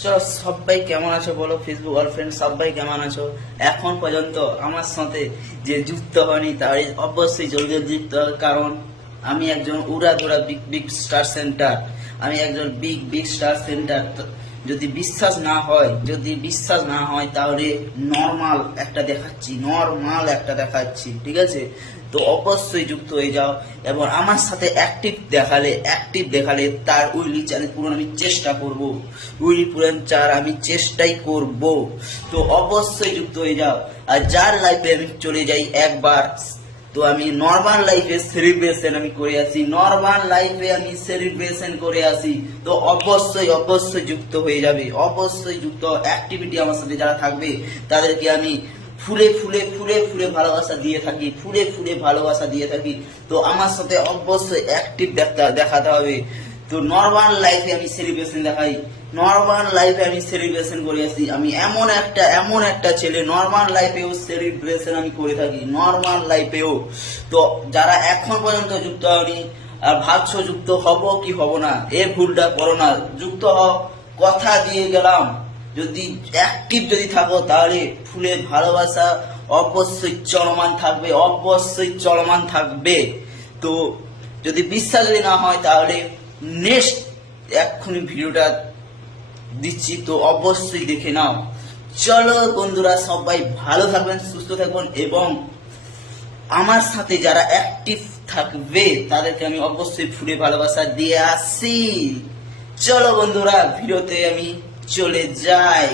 চলো সবাই কেমন আছো বলো, ফেসবুক গার্লফ্রেন্ড সবাই কেমন আছো? এখন পর্যন্ত আমার সাথে যে যুক্ত হয়নি তাই অবশ্যই জলদি যুক্ত হবে, কারণ আমি একজন উড়াধুরা বিগ বিগ স্টার সেন্টার। আমি একজন বিগ বিগ স্টার সেন্টার। যদি বিশ্বাস না হয় তাহলে নর্মাল একটা দেখাচ্ছি, ঠিক আছে? তো অবশ্যই যুক্ত হয়ে যাও এবং আমার সাথে অ্যাক্টিভ দেখালে তার উইলি চ্যানেল পূরণ আমি চেষ্টা করব। উইলি পূরণ চার আমি চেষ্টাই করব। তো অবশ্যই যুক্ত হয়ে যাও। আর যার লাইফে আমি চলে যাই একবার, তো আমি নর্মাল লাইফে সেলিব্রেশন করে আসি। তো অবশ্যই যুক্ত হয়ে যাবে। অবশ্যই যুক্ত অ্যাক্টিভিটি আমার সাথে যারা থাকবে তাদেরকে আমি ফুলে ভালোবাসা দিয়ে থাকি। তো আমার সাথে অবশ্যই অ্যাক্টিভ দেখাতে হবে। তো নর্মাল লাইফে আমি সেলিব্রেশন করে আসি। আমি এমন একটা ছেলে, নর্মাল লাইফেও সেলিব্রেশন আমি করে থাকি, নর্মাল লাইফেও। তো যারা এখন পর্যন্ত যুক্ত হয়নি আর ভাবছো যুক্ত হব কি হব না, এ ভুলটা করো না, যুক্ত হও। কথা দিয়ে গেলাম, যদি থাকো তাহলে ফুলের ভালোবাসা অবশ্যই চলমান থাকবে। তো যদি বিশ্বাস না হয় তাহলে নেক্সট এক্ষুনি ভিডিওটা দিচ্ছি, তো অবশ্যই দেখে নাও। চলো বন্ধুরা, সবাই ভালো থাকবেন, সুস্থ থাকবেন এবং আমার সাথে যারা অ্যাক্টিভ থাকবে তাদেরকে আমি অবশ্যই ফুলে ভালোবাসা দিয়ে আসি। চলো বন্ধুরা, ভিডিওতে আমি চলে যাই।